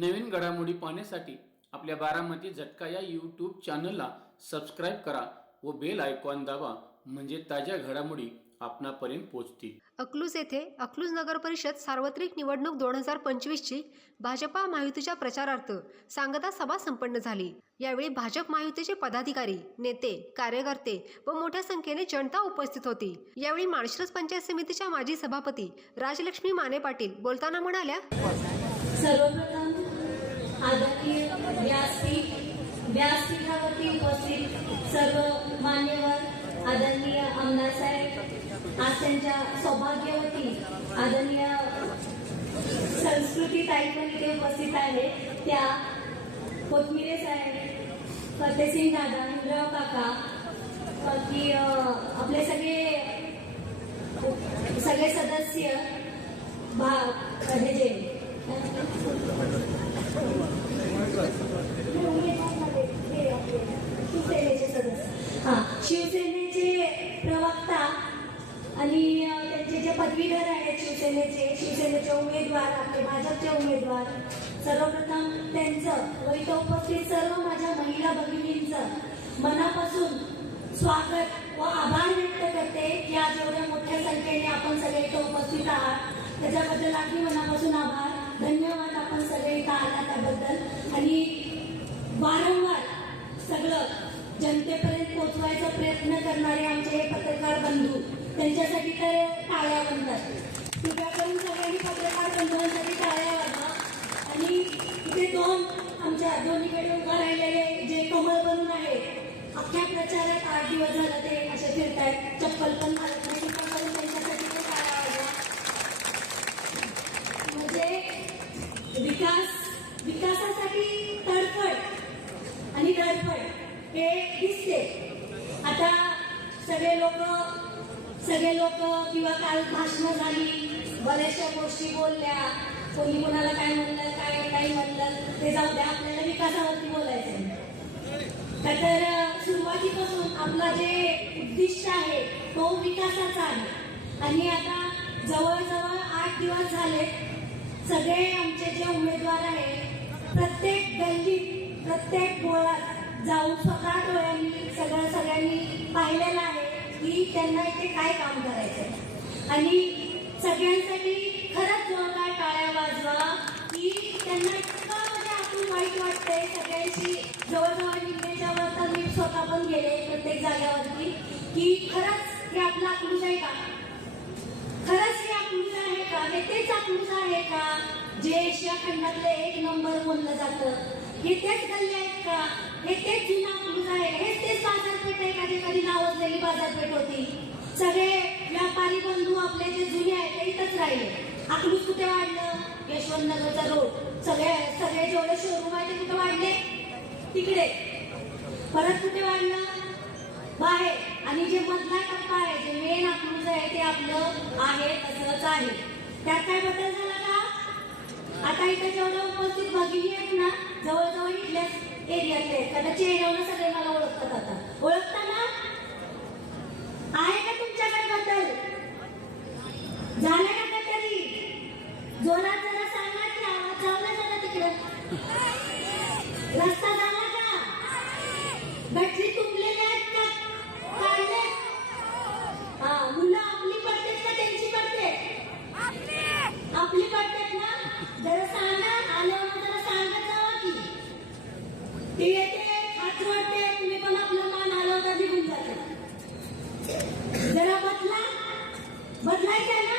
नवीन घडामोडी पाहण्यासाठी आपल्या बारामती झटका या यूट्यूब चॅनलला सबस्क्राईब करा व बेल आयकॉन दाबा, म्हणजे ताज्या घडामोडी आपणापर्यंत पोहोचतील. अकलूज येथे अकलूज नगर परिषद सार्वत्रिक निवडणूक 2025ची भाजपा महायुतीच्या प्रचारार्थ सांगता सभा संपन्न झाली. यावेळी भाजप महायुतीचे पदाधिकारी, नेते, कार्यकर्ते व मोठ्या संख्येने जनता उपस्थित होती. यावेळी माळशिरस पंचायत समितीच्या माजी सभापती राजलक्ष्मी माने पाटील बोलताना म्हणाल्या, सर्वप्रथम आदरणीय व्यासपीठावरती उपस्थित सर्व मान्यवर, आदरणीय आमदार साहेब, आज त्यांच्या सौभाग्यवती आदरणीय संस्कृती ताई पण इथे उपस्थित आहे, त्या कोथमिरे साहेब, फतेसिंग दादा, हिंद्राव काका, की आपले सगळे सदस्य शिवसेनेचे सदस्य, शिवसेनेचे प्रवक्ता आणि त्यांचे जे पदवीधर आहेत, शिवसेनेचे उमेदवार, आपले भाजपचे उमेदवार, सर्वप्रथम त्यांचं व इथं उपस्थित सर्व माझ्या महिला भगिनींचं मनापासून स्वागत व आभार व्यक्त करते की आज एवढ्या मोठ्या संख्येने आपण सगळे इथं उपस्थित आहात. त्याच्याबद्दल अगदी मनापासून आभार, धन्यवाद. आपण सगळे इथं आला त्याबद्दल. आणि वारंवार सगळं जनतेपर्यंत पोहोचवायचा प्रयत्न करणारे आमचे हे पत्रकार बंधू, त्यांच्यासाठी तर टाळ्या बनतात. कृपया करून सगळ्यांनी पत्रकार बंधूंसाठी टाळ्या वाजवा. आणि इथे आमच्या दोन्हीकडे उभा राहिलेले जे कमळ बनून आहे, अख्ख्या प्रचारात 8 दिवस झाला ते असे फिरतायत, चप्पल पण घालत नाही. कृपया करून त्यांच्यासाठी ते टाळ्या वाजवा. म्हणजे विकासासाठी तडफड आणि धडपड हे दिसते. आता सगळे लोक किंवा काल भाषणं झाली, बऱ्याचशा गोष्टी बोलल्या, कोणी कोणाला काय म्हणलं, काय नाही म्हणलं, ते जाऊ द्या. आपल्याला विकासावरती बोलायचं. तर सुरुवातीपासून आपला जे उद्दिष्ट आहे तो विकासाचा आहे. आणि आता जवळजवळ 8 दिवस झाले, सगळे आमचे जे उमेदवार आहेत प्रत्येक गल्लीत, प्रत्येक बोळात जाऊन स्वतः डोळ्यांनी सगळ्यांनी पाहिलेलं आहे की त्यांना इथे काय काम करायचंय. आणि सगळ्यांसाठी खरंच जोरदार टाळ्या वाजवा की त्यांना इतकं म्हणजे आपण वाईट वाटतंय. सगळ्यांशी जवळजवळ निघण्याच्यावर तर मी स्वतः पण गेले प्रत्येक जाग्यावरती की खरंच हे आपलं अकलूज आहे का, खरंच हे अकलूज आहे का, हे तेच अकलूज आहे का जे एशिया खंडातले 1 नंबर बोललं जातं, हे तेच गल्ले आहेत का, हे तेच जुना अकलूज आहे, हेच तेच बाजारपेठ आहे का जे कधी नावाजलेली बाजारपेठ होती. सगळे व्यापारी बंधू आपले जे जुने आहेत ते इथंच राहिले. अकलूज कुठे वाढलं? यशवंतनगरचा रोड. सगळे जेवढे शोरूम आहे ते कुठे वाढले? तिकडे. परत कुठे वाढलं? बाहेर. आणि जे मधला टप्पा आहे, जे मेन अकलूज आहे ते आपलं आहे तसंच आहे. त्यात काय बदल झाला का? आता इथे जेवढं उपस्थित भगिनी आहेत ना, जवळजवळ इथल्याच एरियातले आहेत. कारण चेहऱ्यावर सगळे मला ओळखतात. आता ओळखता ना? आहे का तुमच्याकडे बदल? झालं का तरी? जोरात जरा सांगा की आवाज झाला जरा तिकडे. रस्ता झाला का? गटरी तुंबलेल्या आहेत का? काढले? मुलं आपली पडतेत का त्यांची पडते? आपली पडतेत ना? जरा सांगा, आल्यावर जरा सांगत जावा की. ती येते, हात वाटते, तुम्ही पण आपलं मान आलं होता निघून जाते. जरा बदलायचं ना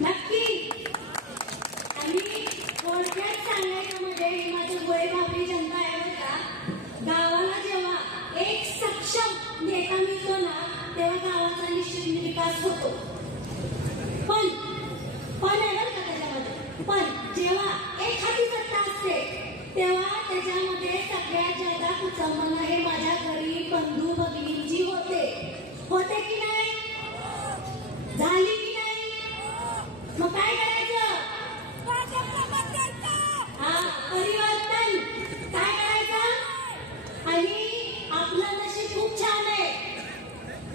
नक्की. आणि थोडक्यात सांगायचं म्हणजे ही माझी गोळेबाबरी जनता आहे का, गावाला जेव्हा एक सक्षम नेता मिळतो ना, तेव्हा गावाचा निश्चित विकास होतो. पण आहे बरं का त्याच्यामध्ये. पण जेव्हा एक हाती सत्ता असते तेव्हा त्याच्यामध्ये सगळ्यात जादा कुचंबना हे माझ्या गरीब बंधू भगिनींची होते की नाही? झाली की नाही? मग काय करायचं? परिवर्तन काय करायचं? आणि आपलं नशीब खूप छान आहे.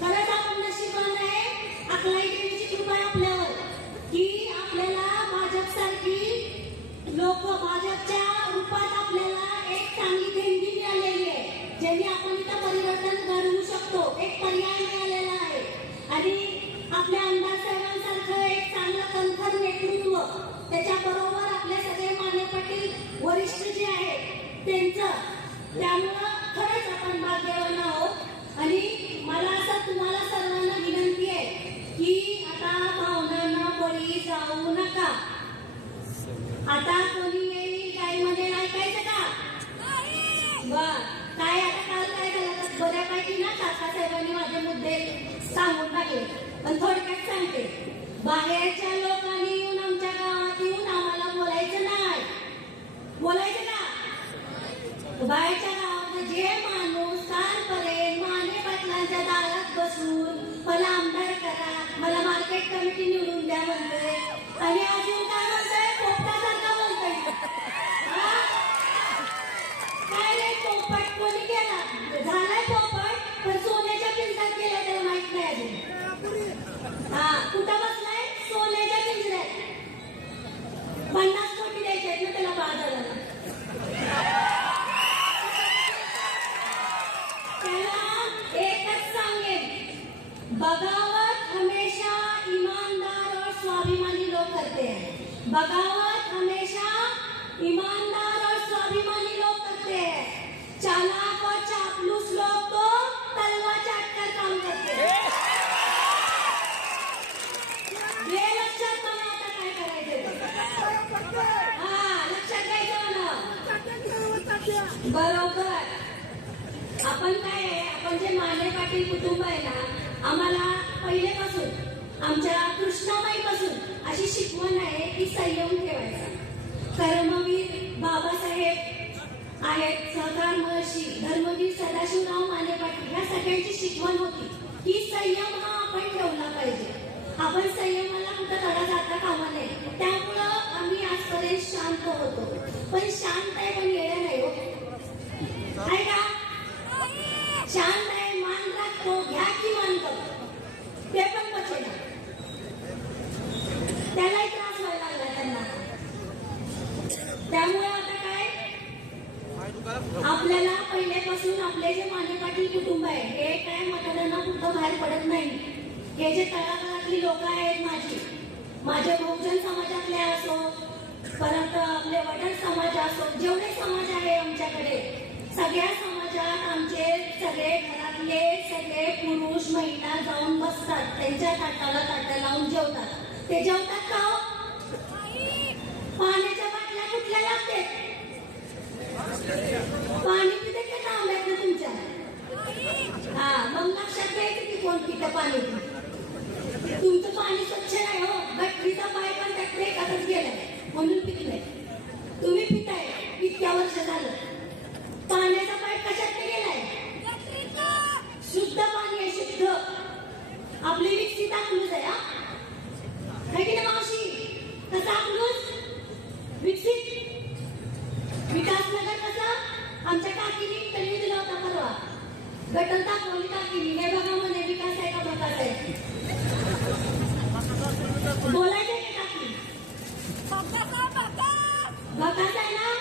खरंच आपण नशीबवान आहे. अकलाई देवीची कृपा आपल्यावर की आपल्याला नेतृत्व, त्याच्याबरोबर आपले सगळे माने पाटील वरिष्ठ जे आहेत त्यांचं, त्यामुळं खरंच आपण भाग्यवान आहोत. आणि मला असं तुम्हाला सर्वांना विनंती आहे की आता भावनांना बळी जाऊ नका. आता कोणी येईल काय म्हणेल ऐकायचं का? बर काय आता काल काय झालं बऱ्यापैकी ना काकासाहेबांनी माझे मुद्दे सांगून टाकले, पण थोडक्यात सांगते. बाहेरच्या लोकांनी येऊन आमच्या गावात येऊन आम्हाला बोलायचं नाही. बोलायचं का? बाहेरच्या गावात जे माणूस कालपर्यंत माने पाटलांच्या दारात बसून मला आमदार करा, मला मार्केट कमिटी निवडून द्या म्हणतोय आणि अजून काय म्हणतोय? पोपटासारखा म्हणतोय. काय रे पोपट कोणी केला? झालाय पोपट पण सोन्याच्या पिंजऱ्यात गेला त्याला माहित नाही अजून. हा कुठं बसलाय? सोन्याच्या पिंजऱ्यात. 50 कोटी द्यायचे आहेत ना त्याला बाजाराला. त्याला एकच सांगेन, बगावत हमेशा ईमानदार और स्वाभिमानी लोग करते हैं. बगावत हमेशा ईमानदार और स्वाभिमानी लोग करते हैं. चालाक और चापलूस लोग तो तलवार चाटकर काम करते हैं. हे लक्षात ठेवा आता काय करायचं ते. हा लक्षात घ्यायचं म्हणा. बरोबर. आपण काय आहे, आपण जे माने पाटील कुटुंब आहे ना, आम्हाला पहिलेपासून आमच्या कृष्णाबाईपासून अशी शिकवण आहे की संयम ठेवायचा. कर्मवीर बाबासाहेब आहेत, सहकार महर्षी धर्मवीर सदाशिवराव माने पाटील, ह्या सगळ्यांची शिकवण होती की संयम हा आपण ठेवला पाहिजे. आपण संयमाला कुठं तडा जाता कामा नये. त्यामुळं आम्ही आजपर्यंत शांत होतो. पण शांत आहे पण येणं नाही हो. आहे का? शांत आहे, मान राखतो, घ्या की मानतो ते पण पचेना. त्यालाही त्रास व्हायला लागला त्यांना. त्यामुळे आता काय, आपल्याला पहिल्यापासून आपले जे माने पाटील कुटुंब आहे हे काय मतदानापुरतं बाहेर पडत नाही. हे जे तळागाळातली लोक आहेत माझे बहुजन समाजातले असो, परत आपले वडर समाज असो, जेवढे समाज आहे आमच्याकडे, सगळ्या समाजात आमचे सगळे घरातले सगळे पुरुष महिला जाऊन बसतात, त्यांच्या ताटाला ताटा लावून जेवतात. ते जेवतात का हो? पाण्याच्या बाटल्या कुठल्या लागते? पाणी पिते का तांब्यात ना तुमच्या? हा मग लक्षात घ्यायचं की कोण पितं पाणी. तुमचं पाणी स्वच्छ नाही हो. गटरीचा पाईप पण त्यात एखादच गेलाय म्हणून पिकलंय. तुम्ही पिताय इतक्या वर्ष झालं. पाण्याचा पाईप कशात गेलाय? शुद्ध पाणी आहे, शुद्ध. आपली विकसित अकलूज आहे. हा की नाही मावशी? कसं अकलूज विकसित विकासनगर कसं आमच्या काकीने इंटरव्ह्यू दिला होता परवा. गटर दाखवली काकीने, हे बघा म्हणे विकास आहे का प्रकाश आहे. बोलायचं का काकी? बघाच आहे ना.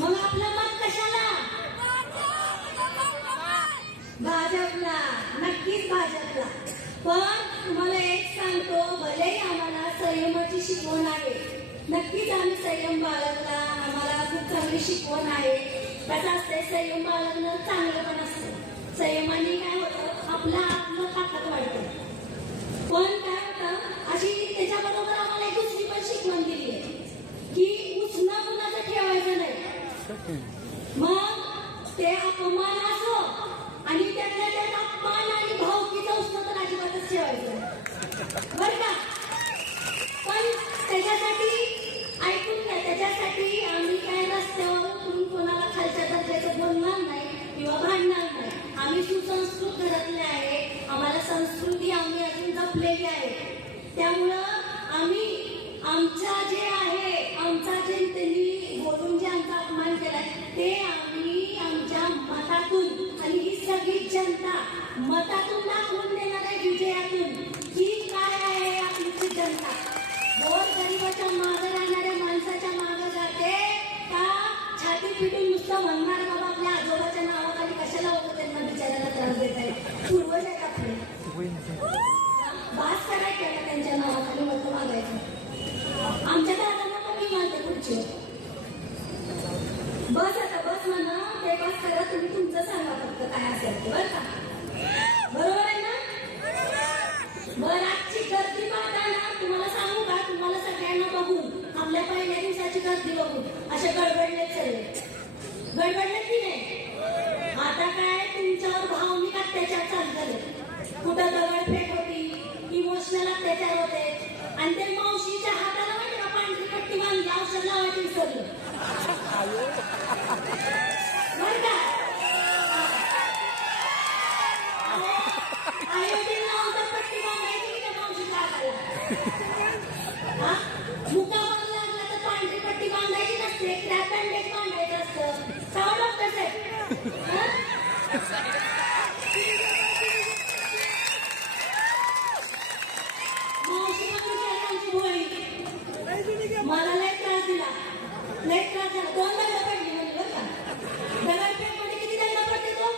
मग आपलं मत कशाला? भाजपला. नक्कीच भाजपला. पण तुम्हाला एक सांगतो, भले आम्हाला संयमाची शिकवण आहे, नक्कीच आम्ही संयम बाळगला, आम्हाला खूप चांगली शिकवण आहे. कसं असते, संयम बाळगणं चांगलं पण असतं. संयमाने काय होतं, आपलं ताकद वाढतं. पण काय होतं, अशी त्याच्याबरोबर आम्हाला एक दुसरी पण शिकवण दिली आहे की उसना कुणाचं ठेवायचं नाही. मग ते अपमान असो आणि त्यातल्या त्यात अपमान आणि भावकीचा उसना तर अजिबातच ठेवायचं बरं का. पण त्याच्यासाठी ऐकून घ्या, त्याच्यासाठी आम्ही काय रस्त्यावर उतरून कोणाला खालच्या दर्जाचं बोलणार नाही किंवा भांडणार नाही. आम्ही सुसंस्कृत घरातले आहे, आम्हाला संस्कृती आम्ही अजून जपलेली आहे. त्यामुळं आम्ही आमच्या जे आहे, आमचा जे त्यांनी बोलून जे आमचा अपमान केलाय ते आम्ही आमच्या मतातून, आणि ही सगळी जनता मतातून दाखवून देणार आहे विजयातून की काय आहे आपली जनता. गोरगरिबाच्या मागे राहणाऱ्या माणसाच्या मागे जाते का छाती पिटून नुसतं म्हणणार बाबा आपल्या आजोबाच्या नावाखाली कशाला होतं त्यांना बिचारायला त्रास देत आहे. पूर्वज आहेत आपले, बास करायचं का त्यांच्या नावाखाली मत मागायचं. विसरलं बरं का? आयोडीन लावून तर पट्टी बांधायची की त्या मावशीच्या हाताला? हा? मुका बांध लागला तर पांढरी पट्टी बांधायची नसते, क्रॅप बँडेज बांधायचं असतं. का डॉक्टर साहेब? हा? मावशीला विचारलं आमची भोळी. मला लय त्रास दिला, लय त्रास झाला. 2 दंड पडली म्हणजे बरं का. दगडफेकमध्ये किती दंड पडते तो?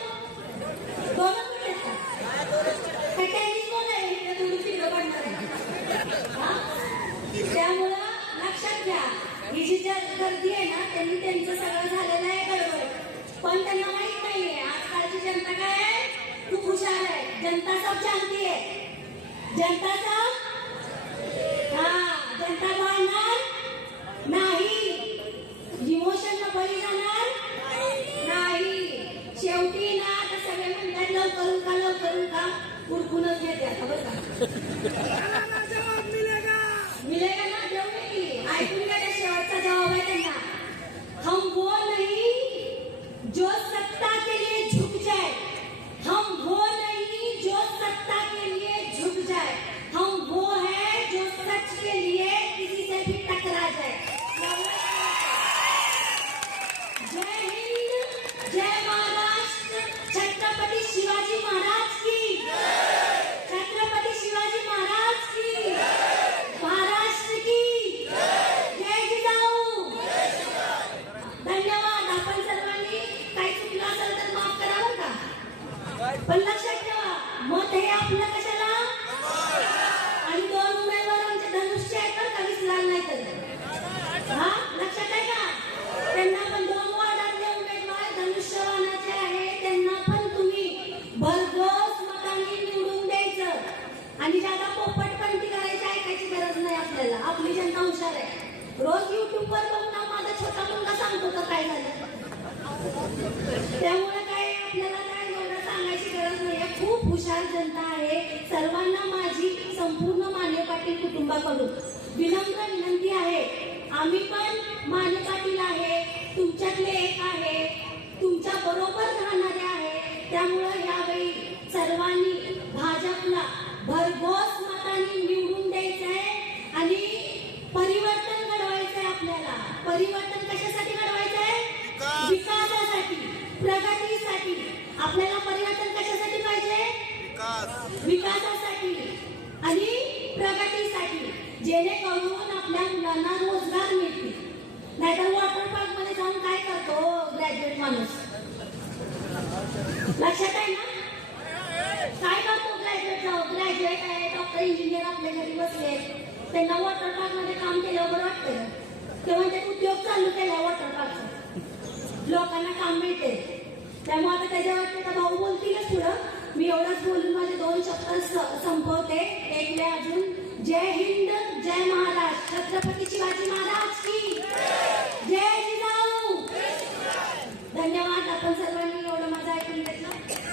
2च पडलेत का? काय टेनिस बॉल आहे इकडे थोडी तिकडे पडणार आहे? हा? त्यामुळं लक्षात घ्या, ही जी गर्दी आहे ना, त्यांनी त्यांचं सगळं झालेलं आहे गडबड, पण त्यांना माहित नाहीये आजकालची जनता काय आहे, खूप हुशार आहे. जनता सब जानती है. जनता सब, हा, जनता भांडणार नाही, इमोशनला बळी जाणार नाही. शेवटी ना आता सगळे म्हणतात लवकर का उरकूनच घेते आता बरं का. मिलेगा ना, देऊ नाही. ऐकून घ्या, त्या शेवटचा जवाब आहे त्यांना. हम वो नहीं जो सत्ता के लिए झुक जाए, हम वो नहीं जो सत्ता के लिए झुक जाए, हम वो है जो सच के लिए किसी से भी टकरा जाए. जय हिंद, जय महाराष्ट्र, छत्रपति शिवाजी महाराज की, छत्रपति शिवाजी महाराज की, महाराष्ट्र की जय जिजाऊ. धन्यवाद. आपण सर्वांनी काही चुकलं असेल तर माफ करा बरं का. पण लक्षात ठेवा, मत हे आपलं कशाला? आणि 2 उमेदवार आमचे धनुष्य आहेत बरं का, विसरणार नाही तर. हा, लक्षात आहे का? त्यांना पण 2 वार्डातले उमेदवार धनुष्यवानाचे आहे, त्यांना पण तुम्ही भरघोस मतांनी निवडून द्यायचं. आणि ज्यादा पोपटपंती करायची ऐकायची गरज नाही आपल्याला. आपली जनता हुशार आहे. रोज युट्यूबवर बघून माझा छोटा मुलगा सांगतो तर काय झालं. त्यामुळे काय आपल्याला काय एवढं सांगायची गरज नाही. खूप हुशार जनता आहे. सर्वांना माझी संपूर्ण माने पाटील कुटुंबाकडून विनम्र विनंती आहे. आम्ही पण माने पाटील आहे, तुमच्यातले एक आहे, तुमच्या बरोबर राहणारे आहे. त्यामुळे यावेळी सर्वांनी भाजपला भरघोस मतांनी निवडून द्यायचंय आणि परिवर्तन घडवायचंय. आपल्याला परिवर्तन कशासाठी घडवायचंय? विकासासाठी, प्रगतीसाठी. आपल्याला परिवर्तन कशासाठी पाहिजे? विकासासाठी आणि प्रगतीसाठी, जेणेकरून आपल्या मुलांना रोजगार मिळतील. नाहीतर वॉटर पार्क मध्ये जाऊन काय करतो ग्रॅज्युएट माणूस? लक्षात आहे ना? काय करतो ग्रॅज्युएट आहे, डॉक्टर, इंजिनियर आपल्या घरी बसले, त्यांना वॉटर पार्क मध्ये काम केल्यावर बरं वाटतं. तेव्हा ते उद्योग चालू केला वॉटर पार्कचा, लोकांना काम मिळते. त्यामुळे आता त्याच्यावरती आता भाऊ बोलतीलच पुढं. मी एवढंच बोलून माझे 2 शब्द संपवते. एक वेळ अजून. जय हिंद, जय महाराष्ट्र, छत्रपती शिवाजी महाराज.